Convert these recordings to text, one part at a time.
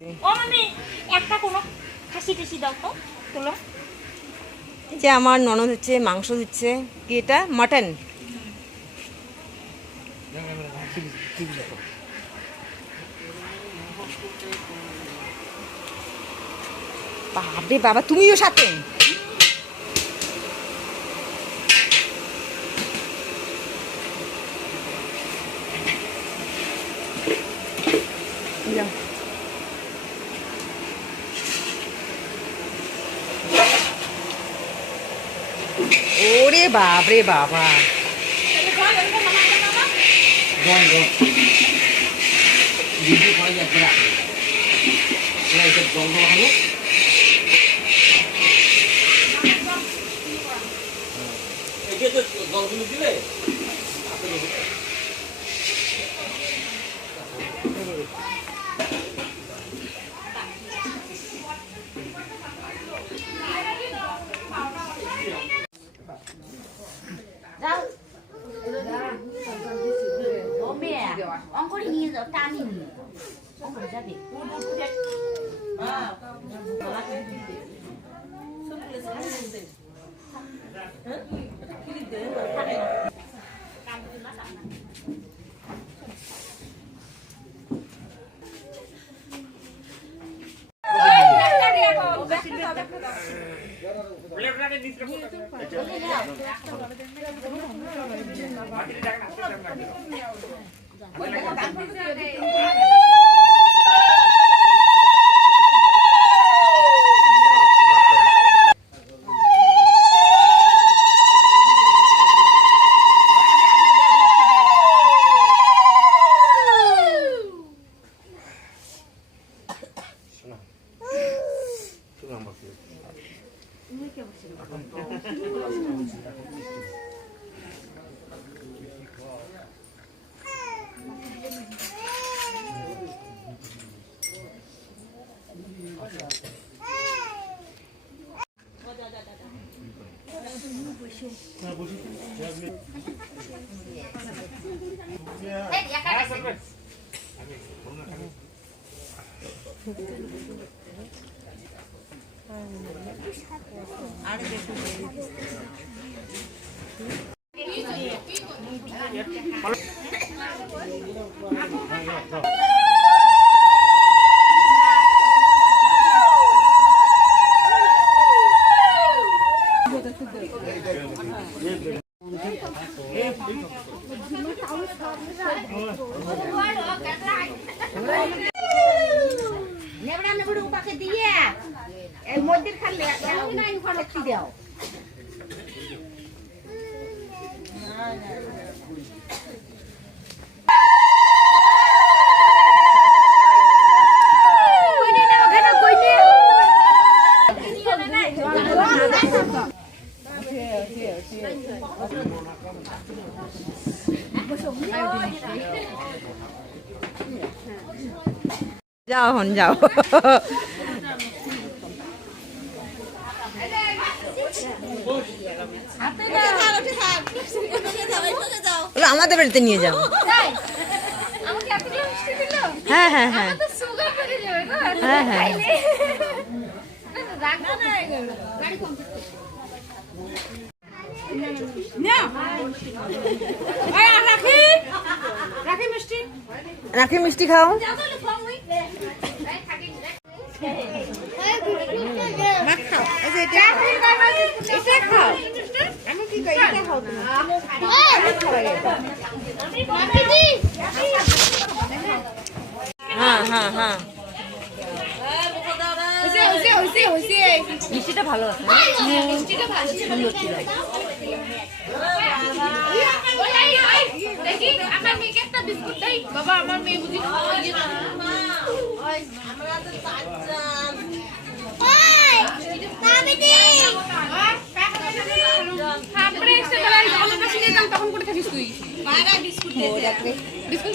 ও মামি একটা কোনো খাসি টাসি দাও তো তোলো। এই যে আমার ননদ হচ্ছে মাংস দিচ্ছে, কি এটা মাটন। বাপরে বাবা, তুমিও সাথে? ওরে বাপরে বাবা, অঙ্করি নিয়ে যাও, টানি নিয়ে অঙ্করি যাবে। যাও হন যাও। আমাদের বাড়িতে নিয়ে যাও। হ্যাঁ হ্যাঁ হ্যাঁ হ্যাঁ হ্যাঁ। রাখি মিষ্টি খাও। হ্যাঁ হ্যাঁ হ্যাঁ, মিষ্টিটা ভালো আছে, সুন্দর ছিল। তখন করে থাকিস তুই বিস্কুট বেশি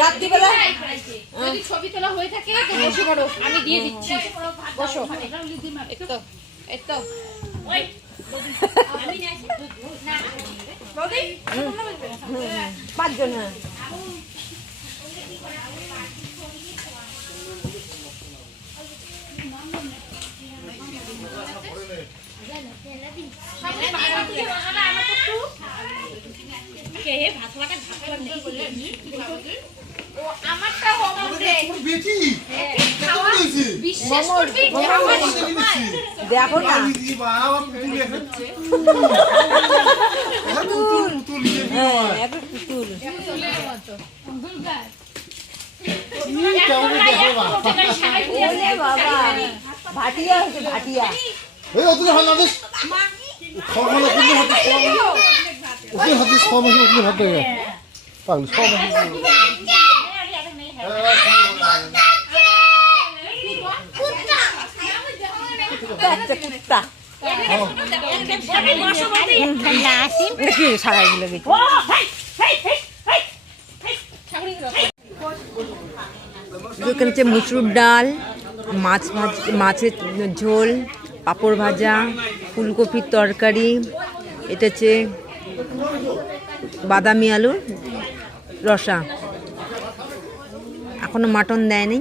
রাত্রিবেলা যদি ছবি তোলা হয়ে থাকে তো বসে পড়ো, আমি দিয়ে দিচ্ছি। বসো। এই তো, এই তো। পাঁচজন, হ্যাঁ। বিশ্বাস করবি? দেখো না, হ্যাঁ, একটু পুতুল। ওরে বাবা, ভাটিয়া হয়েছে, ভাটিয়া। একটা কুত্তা কি সারাগুলো গেছে। এখানে হচ্ছে মুসুর ডাল, মাছের ঝোল, পাঁপড় ভাজা, ফুলকপির তরকারি, এটা হচ্ছে বাদামি আলুর রসা। এখনো মাটন দেয়নি,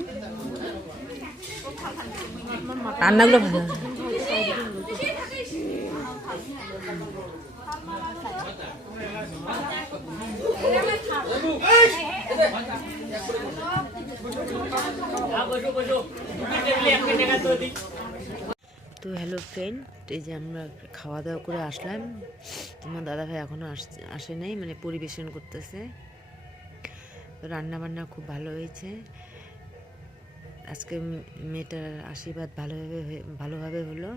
রান্নাগুলো ভালো। তো হ্যালো ফ্রেন্ড, এই যে আমরা খাওয়া দাওয়া করে আসলাম। তোমার দাদাভাই এখনও আসে নাই, মানে পরিবেশন করতেছে। তো রান্না বান্না খুব ভালো হয়েছে আজকে। মেয়েটার আশীর্বাদ ভালোভাবে হলো।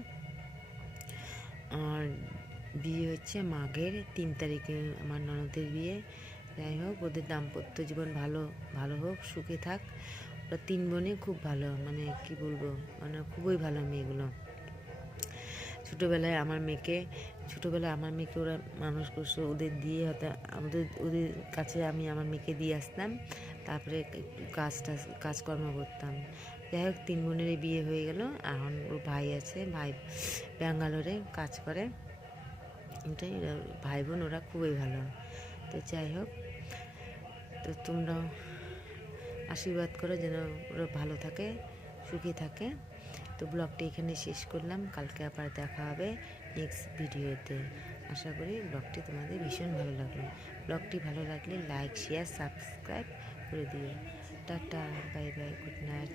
আর বিয়ে হচ্ছে মাঘের 3 তারিখে, আমার ননদের বিয়ে। যাই হোক, ওদের দাম্পত্য জীবন ভালো হোক, সুখে থাক। ওরা 3 বোনে খুব ভালো, মানে কি বলবো, মানে খুবই ভালো মেয়েগুলো। ছোটোবেলায় আমার মেয়েকে ওরা মানুষ করছে, ওদের দিয়ে হয়তো ওদের কাছে আমি আমার মেয়েকে দিয়ে আসতাম, তারপরে একটু কাজকর্ম করতাম। যাই হোক, 3 বোনেরই বিয়ে হয়ে গেল। এখন ওর ভাই আছে, ভাই ব্যাঙ্গালোরে কাজ করে। এটাই, ভাই বোন ওরা খুবই ভালো। তো যাই হোক, তো তোমরাও আশীর্বাদ করো যেন ওরা ভালো থাকে, সুখী থাকে। তো ব্লগটি এখানে শেষ করলাম, কালকে আবার দেখা হবে নেক্সট ভিডিওতে। আশা করি ব্লগটি তোমাদের ভীষণ ভালো লাগলো। ব্লগটি ভালো লাগলে লাইক, শেয়ার, সাবস্ক্রাইব করে দিও। Tata, bye bye, good night.